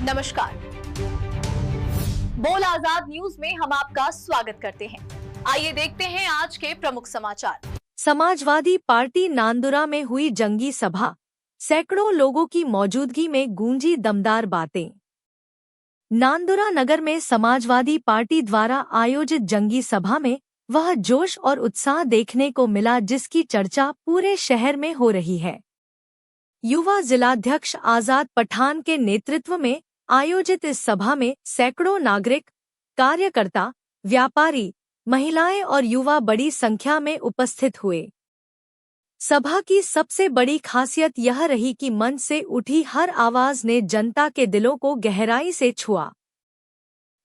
नमस्कार, बोल आजाद न्यूज में हम आपका स्वागत करते हैं। आइए देखते हैं आज के प्रमुख समाचार। समाजवादी पार्टी नांदुरा में हुई जंगी सभा, सैकड़ों लोगों की मौजूदगी में गूंजी दमदार बातें। नांदुरा नगर में समाजवादी पार्टी द्वारा आयोजित जंगी सभा में वह जोश और उत्साह देखने को मिला जिसकी चर्चा पूरे शहर में हो रही है। युवा जिलाध्यक्ष आजाद पठान के नेतृत्व में आयोजित इस सभा में सैकड़ों नागरिक, कार्यकर्ता, व्यापारी, महिलाएं और युवा बड़ी संख्या में उपस्थित हुए। सभा की सबसे बड़ी खासियत यह रही कि मंच से उठी हर आवाज ने जनता के दिलों को गहराई से छुआ।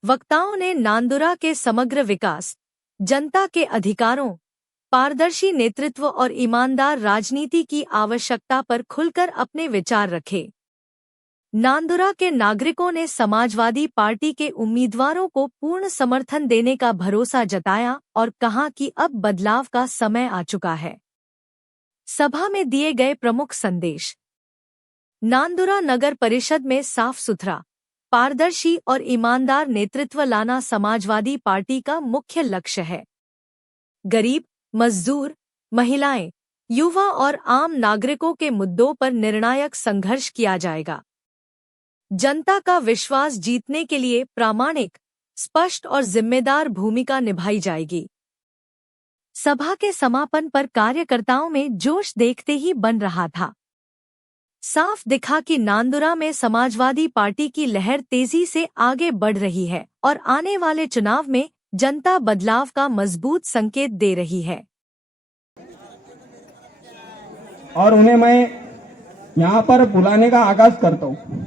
वक्ताओं ने नांदुरा के समग्र विकास, जनता के अधिकारों, पारदर्शी नेतृत्व और ईमानदार राजनीति की आवश्यकता पर खुलकर अपने विचार रखे। नांदुरा के नागरिकों ने समाजवादी पार्टी के उम्मीदवारों को पूर्ण समर्थन देने का भरोसा जताया और कहा कि अब बदलाव का समय आ चुका है। सभा में दिए गए प्रमुख संदेश। नांदुरा नगर परिषद में साफ सुथरा, पारदर्शी और ईमानदार नेतृत्व लाना समाजवादी पार्टी का मुख्य लक्ष्य है। गरीब, मजदूर, महिलाएं, युवा और आम नागरिकों के मुद्दों पर निर्णायक संघर्ष किया जाएगा। जनता का विश्वास जीतने के लिए प्रामाणिक, स्पष्ट और जिम्मेदार भूमिका निभाई जाएगी। सभा के समापन पर कार्यकर्ताओं में जोश देखते ही बन रहा था। साफ दिखा कि नांदुरा में समाजवादी पार्टी की लहर तेजी से आगे बढ़ रही है और आने वाले चुनाव में जनता बदलाव का मजबूत संकेत दे रही है। और उन्हें मैं यहाँ पर बुलाने का आगाज करता हूँ।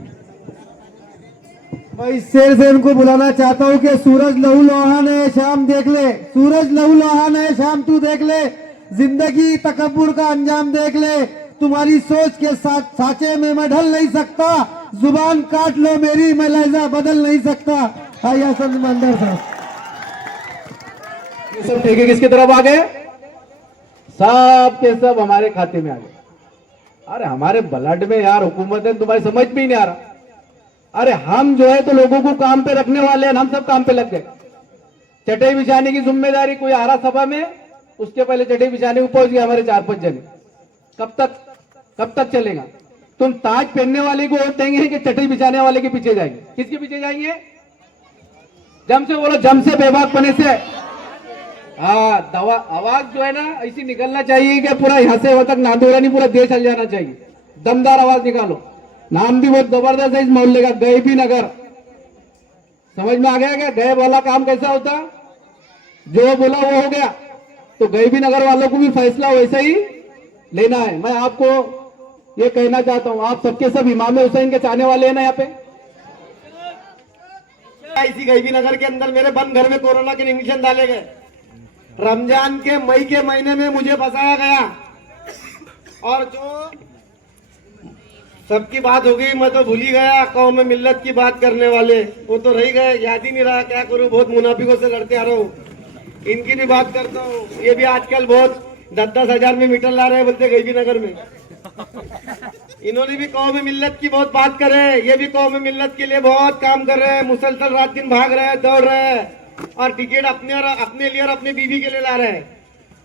मैं इस शेर से इनको बुलाना चाहता हूँ कि सूरज लहू लोहान है शाम देख ले, सूरज लहू लोहान है शाम तू देख ले, जिंदगी तकब्बुर का अंजाम देख ले, तुम्हारी सोच के साथ साचे में मैं ढल नहीं सकता, जुबान काट लो मेरी मैं लहजा बदल नहीं सकता। हाय हसन मंदर साहब। ये सब ठेके किसकी तरफ आ गए? सब के सब हमारे खाते में आ गए। अरे हमारे ब्लड में यार हुकूमत है, तुम्हारी समझ में ही नहीं आ रहा। अरे हम जो है तो लोगों को काम पे रखने वाले हैं, हम सब काम पे लग गए। चटाई बिछाने की जिम्मेदारी कोई आ रहा सभा में, उसके पहले चटाई बिछाने को पहुंच गए हमारे 4-5 जने। कब तक चलेगा? तुम ताज पहनने वाले को वोट देंगे कि चटाई बिछाने वाले के पीछे जाएंगे? किसके पीछे जाएंगे? जम से बोलो, जम से बेबाक पने से। हाँ, दवा आवाज जो है ना ऐसी निकलना चाहिए कि पूरा यहां से वहां तक नांदुरा नहीं पूरा देश चल जाना चाहिए। दमदार आवाज निकालो। नाम भी बहुत जबरदस्त है इस मोहल्ले का, गैबी नगर। समझ में आ गया क्या गैब वाला काम कैसा होता? जो बोला वो हो गया। तो गैबी नगर वालों को भी फैसला वैसा ही लेना है। मैं आपको ये कहना चाहता हूं, आप सबके सब इमाम हुसैन के चाहने वाले हैं ना यहाँ पे? इसी गैबी नगर के अंदर मेरे बंद घर में कोरोना के इंजेक्शन डाले गए। रमजान के मई के महीने में मुझे फंसाया गया और जो सबकी बात हो गई मैं तो भूल ही गया। कौम में मिल्लत की बात करने वाले वो तो रह गए, याद ही नहीं रहा। क्या करूं, बहुत मुनाफिकों से लड़ते आ रहा हूं। इनकी भी बात करता हूं। ये भी आजकल बहुत 10-10 हजार में मीटर ला रहे हैं बोलते गैबी नगर में। इन्होंने भी कौम में मिल्लत की बहुत बात करे। ये भी कौम में मिल्लत के लिए बहुत काम कर रहे हैं, मुसलसल रात दिन भाग रहे हैं, दौड़ रहे हैं और टिकट अपने लिए और अपनी बीवी के लिए ला रहे हैं।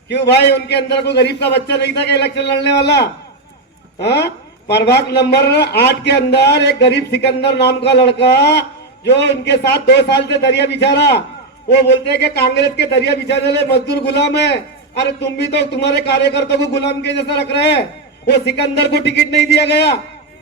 क्यों भाई, उनके अंदर कोई गरीब का बच्चा नहीं था कि इलेक्शन लड़ने वाला? हाँ, प्रभाग नंबर 8 के अंदर एक गरीब सिकंदर नाम का लड़का जो इनके साथ 2 साल से दरिया बिछा रहा, वो बोलते हैं कि कांग्रेस के दरिया बिछाने वाले मजदूर गुलाम है। अरे तुम भी तो तुम्हारे कार्यकर्ताओं को गुलाम के जैसा रख रहे हैं। वो सिकंदर को टिकट नहीं दिया गया।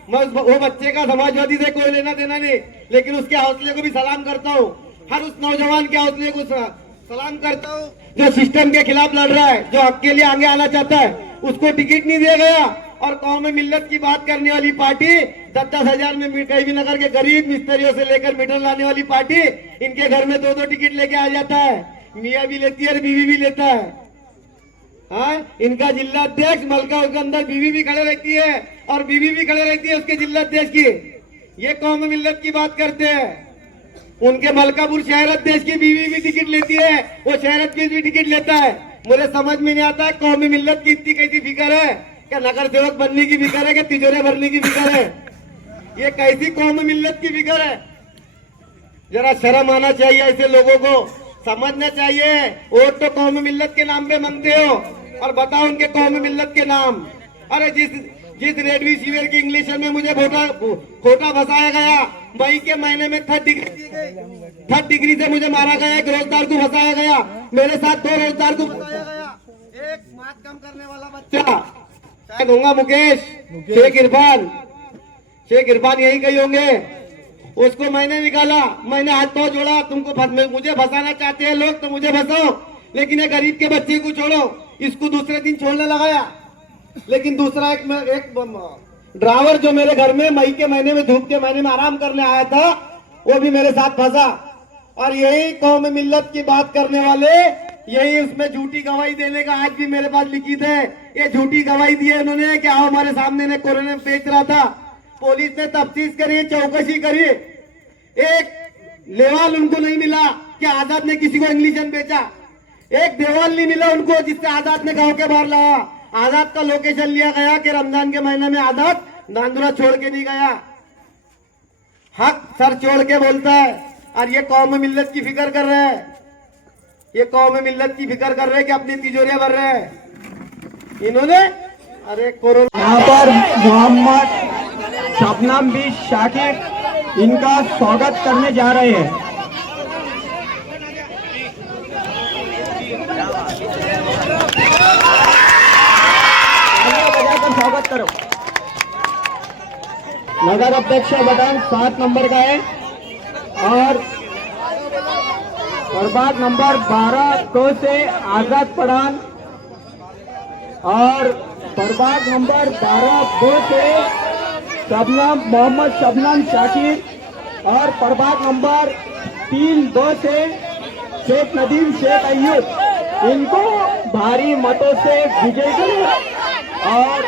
मैं वो बच्चे का समाजवादी से कोई लेना देना नहीं, लेकिन उसके हौसले को भी सलाम करता हूँ। हर उस नौजवान के हौसले को सलाम करता हूँ जो सिस्टम के खिलाफ लड़ रहा है, जो हक के लिए आगे आना चाहता है। उसको टिकट नहीं दिया गया। और कौम में मिल्लत की बात करने वाली पार्टी 10-10 हजार में गैबी नगर के गरीब मिस्त्रियों से लेकर मीटर लाने वाली पार्टी इनके घर में 2-2 टिकट लेके आ जाता है। मियाँ भी लेती है और बीवी भी लेता है। हाँ, इनका जिला अध्यक्ष मलका, उसके अंदर बीवी भी खड़े रहती है और बीवी भी खड़े रहती है उसके जिला अध्यक्ष की। ये कौम में मिल्लत की बात करते हैं। उनके मलकापुर शहर अध्यक्ष की बीवी भी टिकट लेती है, वो शहर अध्यक्ष भी टिकट लेता है। मुझे समझ में नहीं आता कौमी मिल्लत की इतनी कैसी फिक्र है? क्या नगर सेवक बनने की फिक्र है? क्या तिजोरे भरने की फिक्र है? ये कैसी कौम मिल्लत की फिक्र है? जरा शर्म आना चाहिए ऐसे लोगों को, समझना चाहिए। वोट तो कौम मिल्लत के नाम पे मांगते हो और बताओ उनके कौम मिल्लत के नाम। अरे जिस रेडवी शिविर की इंग्लिश में मुझे खोटा फंसाया गया, मई के महीने में 3rd डिग्री से मुझे मारा गया, एक रोजगार को फंसाया गया, मेरे साथ 2 रोजगार को फंसाया गया, एक मात कम करने वाला बच्चा शायद होगा मुकेश शेख इरफान यही कही होंगे, उसको मैंने निकाला, मैंने हाथ पांव जोड़ा, मुझे फंसाना चाहते हैं लोग तो मुझे फंसाओ, लेकिन एक गरीब के बच्चे को छोड़ो, इसको दूसरे दिन छोड़ने लगाया। लेकिन दूसरा एक ड्राइवर जो मेरे घर में मई के महीने में धूप के महीने में आराम करने आया था, वो भी मेरे साथ फंसा। और यही कौम मिल्लत की बात करने वाले, यही उसमें झूठी गवाही देने का आज भी मेरे पास लिखित है। ये झूठी गवाही दी है इन्होंने कि आओ हमारे सामने ने कोरोना में बेच रहा था। पुलिस ने तफ्तीश करी, चौकसी करी, एक लेवाल उनको नहीं मिला कि आजाद ने किसी को इंग्लिशन बेचा, एक देवाल नहीं मिला उनको जिससे आजाद ने गांव के बाहर लाया। आजाद का लोकेशन लिया गया कि रमजान के महीने में आजाद नांदुरा छोड़ के नहीं गया। हक सर छोड़ के बोलता है और ये कौम मिल्लत की फिक्र कर रहे हैं, ये कौम मिल्लत की फिक्र कर रहे हैं कि अपनी तिजोरियां भर रहे हैं इन्होंने। अरे कोरोना यहाँ पर मोहम्मद शबनम बिन शाकिर इनका स्वागत करने जा रहे हैं। स्वागत करो। नगर अध्यक्ष बटन 7 नंबर का है और प्रभाग नंबर 12 से आजाद पठान और प्रभाग नंबर 12 से मोहम्मद शबनम शाकिर और प्रभाग नंबर 3 से शेख नदीम शेख अय्यूब, इनको भारी मतों से विजयी करें और